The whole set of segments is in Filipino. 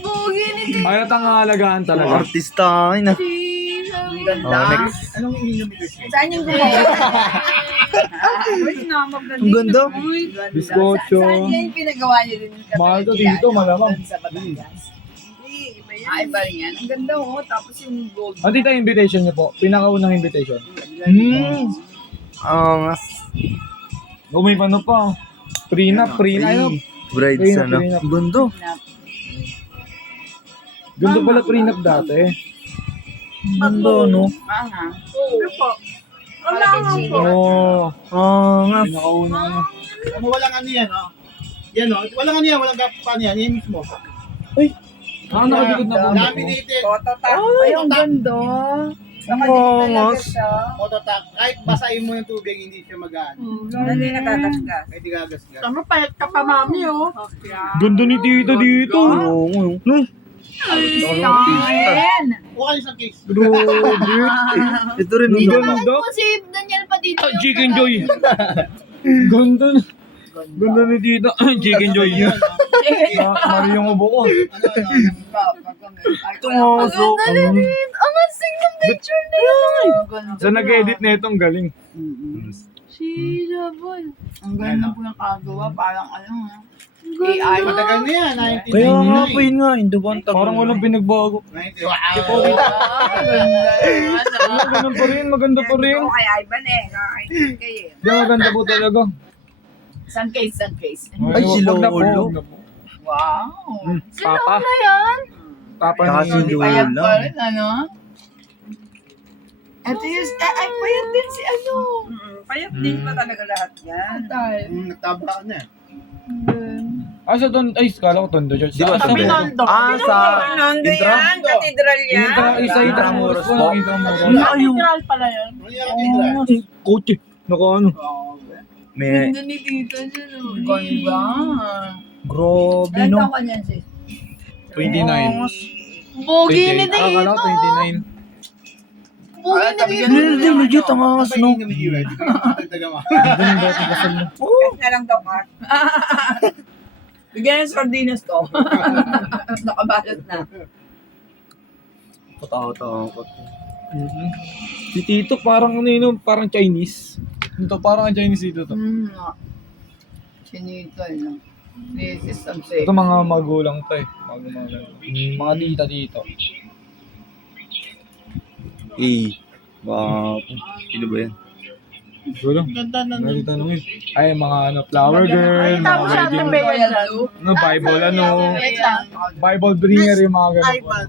Pogi nito. Ayaw tangalagaan talaga. Artista ay na. Ang ganda. Anong ininom nito? Saan yung gumawa? Ang ganda. Biskotso. Saan yan pinagawa niyo din? Mahal to dito, malamang. Sa Batangas. Hindi, iba yan. Ay, iba rin yan. Ang ganda tapos yung gold. Ang tita invitation niyo po. Pinakaunang invitation. Angas. May ano pa. Prenup. Ayun. Brides Prenup, ano. prenup. Ang ganda. Ganda pala prenup dati. Ganda no. Aha. Oo po. Wala nga po. Oo. Angas. Pinakaunang. Ano, walang ano yan, oh. Yan, oh. Walang ano yan, walang gapan yan. Yan mismo. Nakadikit na po. Laminated. Phototap. Ay, ang ganda. Angas. Phototap. Kahit basahin mo yung tubig, hindi siya mag-ano. Hindi nakakasgas. Pwede gagasgas. Tama, pahit ka pa, mami, oh. Ganda ni tita dito. Oo. No. Ayan. Huwag ka isang case. Grabe. Ito rin ang Dito ganda. naman po si Daniel pa dito. Chicken Joy. Ganda. Ganda ni tita. Chicken Joy. Mariyong ubo ko. Ito nga. So, Ang asing ng picture na yun. Sa nag-edit na itong galing. Sheila boy. Ang ganda po yung kagawa. Parang ano ha. AI. Matagal na yan, 1999. kaya nga po yun nga. Hindi ba ang tagal? Parang walang pinagbago. 90. Wow. Ganun pa rin. Maganda pa rin. Ito kay Ivan eh. Nakakainig kayo eh. Di maganda po talaga. Sun case. Ay, si Wag na po, Lolo. wag na po. Wow. Papa. Na yan? Papa Saka si ni Lolo. Payat Wala. pa rin ano? Ito yung, ay payat din si ano. Payat din pa talaga lahat yan. Nagtaba ka na. Sa Don, ay, kala ko Tondo Church. Di ba Sa sa Binondo. Sa Nando Intra? yan, katedral yan. Isa Intramuros po. Intramuros. Katedral pala yan. Ano yan, Ah, kotse. Naka ano. May Ganda ni Tita dyan oh. Ganda. grabe Ilan no. taon ka niyan sis? 29. Bogi ni 28. Kala ko 29. Bogi ni Tita. Hindi, legit ang angas no. Cash na lang daw ka. Bigyan ng sardinas to. Nakabalot na. Patawa-tawa. Si Tito parang ano yun, parang Chinese. Ito parang ang Chinese dito to. Sinito yun. This is something. Ito mga magulang to eh. Mga tita dito. Wow. Sino ba yan? Gulo. May tanongin. Ay, mga ano, flower girl, mga wedding, ano, Bible, ano, Bible bringer, yung mga ganun.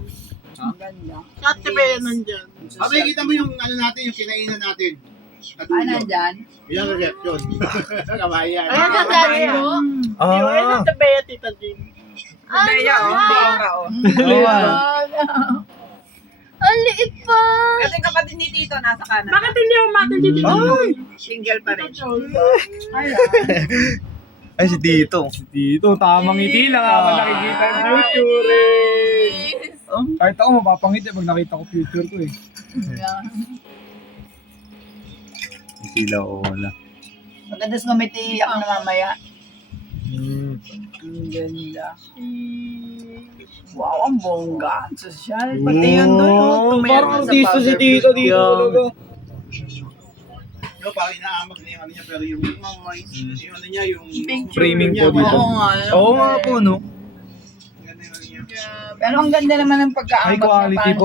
Ang ganda. Kate ba yan nandyan? Sabi, kita mo yung ano natin, yung kinainan natin. Ah, nandyan? Yung reception. Kabayan. Ayan ang dati mo. Ayan ang tabi at tita Jim. Daya, oh. Daya, oh. Ang liit pa. Kasi kapatid ni Tito nasa kanan. Bakit hindi ako matin si tita? Single pa rin. Ay, si Tito. Si Tito, tamang ngiti lang ako nakikita yung future eh. Kahit ako mapapangiti pag nakita ko future ko eh. Sila o wala. Maganda ngumiti ako na mamaya. Ang ganda. Wow, ang bongga. Ang sosyal. Pati yun doon. Oh, parang artista si Tito dito talaga. Yung parang inaamag na yung ano niya, pero yung ano niya, yung Framing po niya, dito. Oo nga. Oo nga po no. Ganda yung ano niya. Pero ang ganda naman ng pagkaamag. High quality po.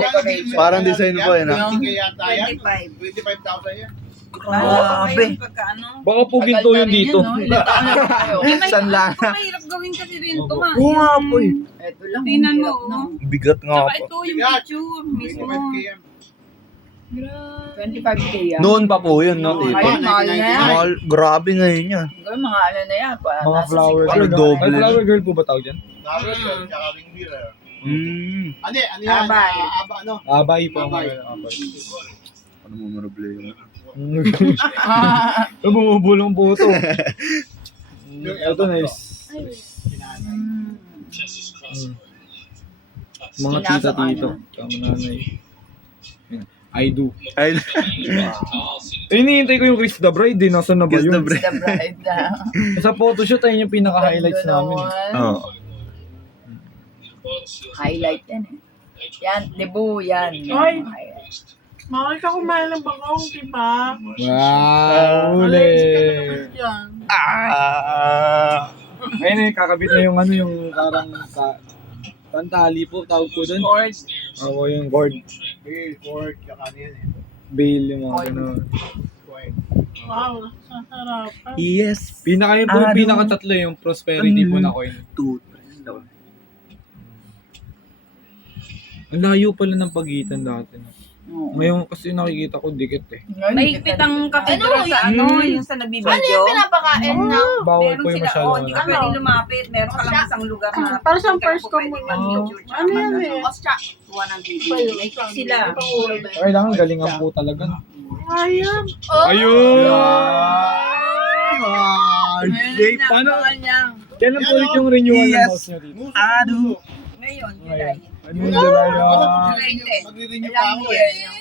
Parang design po yan, ah. 50K yata yan. 25. 25,000 yan. Grabe. Baka po ginto yun dito. Ilan taon na ba kayo? San lang. Mahirap gawin kasi rin ito, ma. Oo nga po eh. Ito lang. Tingnan ang mo, hirap, no? Bigat nga Saka po. ito yung Yan. picture mismo. 25K yan. 25K yan. Noon pa po yun no, Tito. Ayun, mahal na yan. Mahal, grabe ngayon yan. Gawin mga ano na yan. Mga flower Ano, girl. double? Ay, flower girl po ba tawag yan? Flower girl, tsaka ring beer. Ano yan? Abay. Aba, ano? Abay po. Abay. Abay. Ano mo problema? Ito bumubulong po ito. Ito nice. Mga tita-tito. Tsaka mananay. I do. Ay, Hinihintay ko yung Chris the Bride eh. Nasaan na ba Kiss the yun? Bride. The bride na. Sa photoshoot, ayun yung pinaka-highlights namin. Oo. Highlight yan eh. Yan, Cebu yan. Ay. Highlight. Mahal ka kumain ng bagong, di ba? Wow, Allergic ka na uli. naman dyan. Ayun eh, kakabit na yung ano, yung parang tantali po, tawag po doon. Cord. Oo, yung cord. Pork, yung ano yan eh. Bail, yung mga gano'n. Wow, sasarapan. Yes. Pinaka yun po, yung pinakatatlo yung prosperity po na coin. 2. Ang layo pala ng pagitan dati. Oo. Ngayon kasi nakikita ko dikit eh. Mahigpit ang katedral sa yung sa nabibidyo. Ano yung pinapakain na? Bawal Meron po yung sila, masyado. hindi ka pwede lumapit. Meron ka lang isang lugar na Para sa hindi ka first po pwede communion. mag-picture. Ano yan eh? Ostra. Kuha ng video. May sila. Kailangan galingan po talaga. Ayan. Ayun! Ayun na, Paano? mga niya. Kailan po ulit yung renewal ng house nyo dito? Ngayon, July. Ano yung July? July 10. Magre-renew pa Ilang ako year eh. yun?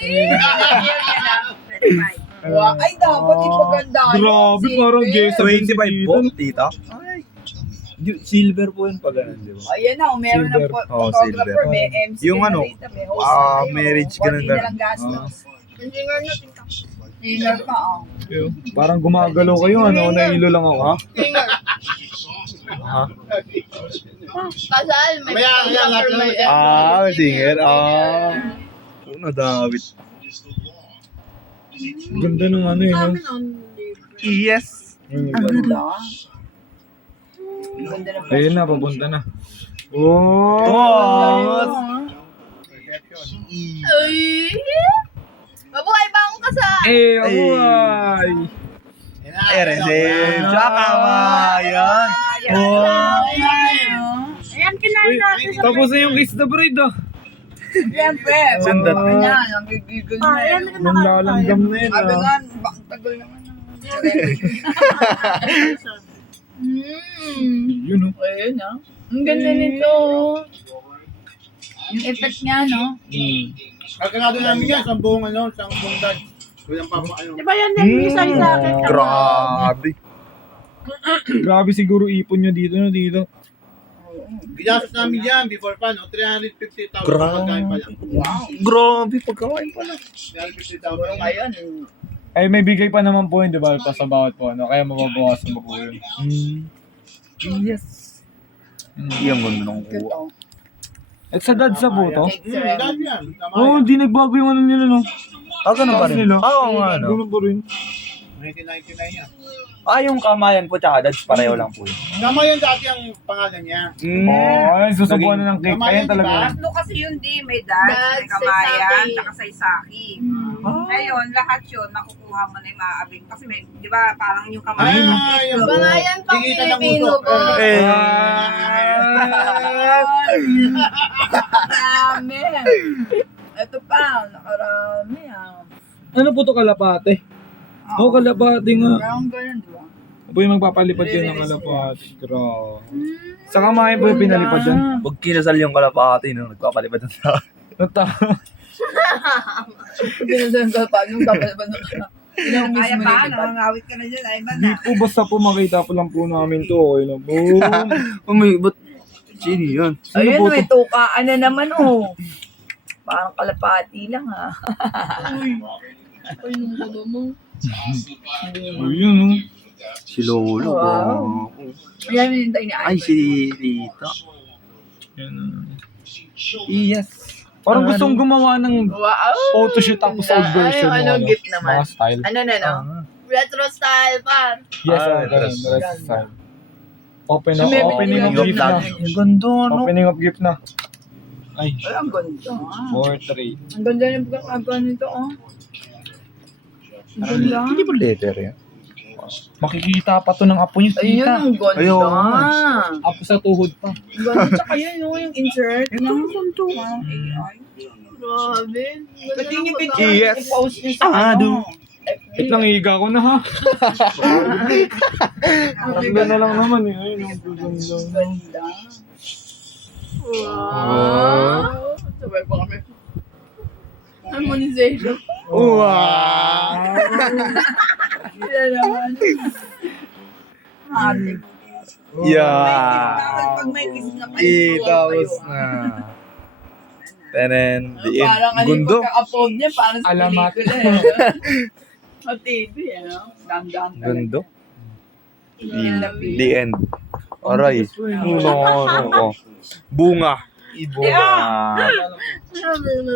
35. Ay, dapat ipaganda. Grabe, parang Jessa 25 po, tita. Silver po yun pag ganun, di ba? Ayan na, meron Silver. ng Oh, photographer, silver. may MC. Yung ka na ano, dito, may host na kayo. marriage, Konti ganun, na ganun. lang gastos. Engineer natin ka. Singer pa, oh. Parang gumagalaw kayo, ano? Nailo lang ako, ha? Singer. Ha? Kasal, may Mamaya, yan, lahat na lang. Singer. Nadawit. Ganda ng ano yun. Sabi no? nun, Yes. Ayun, Ang ganda. ganda. Ang ganda ng Ayun na, papunta na. Oh! Ay! Mabuhay ba akong kasal? Eh, ako ay! RSM. Tsaka yan. ayan, kinain natin sa Tapos na yung kiss the bride, ah. Siyempre, Sundat. mabuhay na, ang gigigil na. ayan, Nanlalanggam na yun, Sabi ah. nga, bang tagal naman. Yun, oh. Ayun, ah. Ang ganda nito. Yung effect niya, no? Kagagado namin yan, isang buong dad. Walang papa, Di ba yan yung isa sa akin? Grabe. Grabe siguro ipon nyo dito, no? Dito. Ginastos namin yan before pa, no? 350,000 pagkain pa lang. Grabe, pagkawain pala. 350,000. Ngayon, Ay, may bigay pa naman po yun, di ba? Pa sa bawat po, ano? Kaya mababawasan mo po yun. Yes. Yung ganda ng kuha. ito. At sa dadsa po to? Dad yan. Tama Oo, yan. hindi nagbago yung ano nila, no? Ganun pa rin. Nila. Oo nga, no? Ganun pa rin. 1999 yan. Yung kamayan po tsaka dads, pareho lang po yun. Tama yan dati ang pangalan niya. Ay, susubuan na ng cake. Tama Ayan yan, talaga. diba? Tatlo kasi yun di, may dad, may Dad, kamayan, saysaki. tsaka saysaki. Ngayon, lahat yun, nakukuha mo na yung maaabing. Kasi may, di ba, parang yung kamayan. Yung Bangayan pang Dikita ng Pilipino uso. ko. Marami. Ito pa, nakarami ah. Ano po to, kalapate? Oo, kalapate nga. Parang ganun, di ba? Po yung magpapalipad yun ng kalapate. Grabe. Sa kamayan po yung pinalipad yan. Pag kinasal yung kalapati, no? Nagpapalipad ng tao. Pinasalan ka pa, nung papalaban na ka. Ilang miss Kaya mo pa, na nangangawit ka na dyan, ay ba Hindi na? po, basta po makita po lang po namin to. Okay lang po. Ba't sino yun? Sino Ayun, po to? may tukaan na naman oh. Parang kalapati lang ah. Ay, nung gulo mo. Ayun, no? Si Lolo. Wow. Ayan, hinintay ni Ay, Ivan. si Rita. Yes. Parang gustong gumawa ng Wow! photoshoot tapos old version. Ay, ano, mo, gift naman. Mga style. Ano na, no? Retro style pa. Yes, Retro retro style. May Opening of video gift lang. na. Ang ganda, no? Opening of gift na. Ay, Ay, ang ganda. Ah. portrait. Ang ganda yung pagkakagawa nito, oh. Ang ganda. Hindi ba letter yan? Makikita pa to ng apo niyo, Ayun, tita. ang ganda. Ayun. Apo sa tuhod pa. Ang ganda. Tsaka yun, no, yung insert. Ang ganda. Grabe. Pati yung Yes. picture, i-post niyo sa do. Wait lang, higa ko na ha. Ganda na lang naman eh. Ayun, ang ganda. Ganda. Wow. Sabay pa kami. Harmonization. Wow! Yan naman. Ate. Yeah. pag may kiss na kayo. Tapos na. Tenen, the end. Parang ano yung Gundo. pagka-upload niya, parang sa Alamat. pelikula eh. Sa TV, ano? Dam-dam talaga. Gundo. The end. Aray. No. Bunga. Ibunga. Sabi na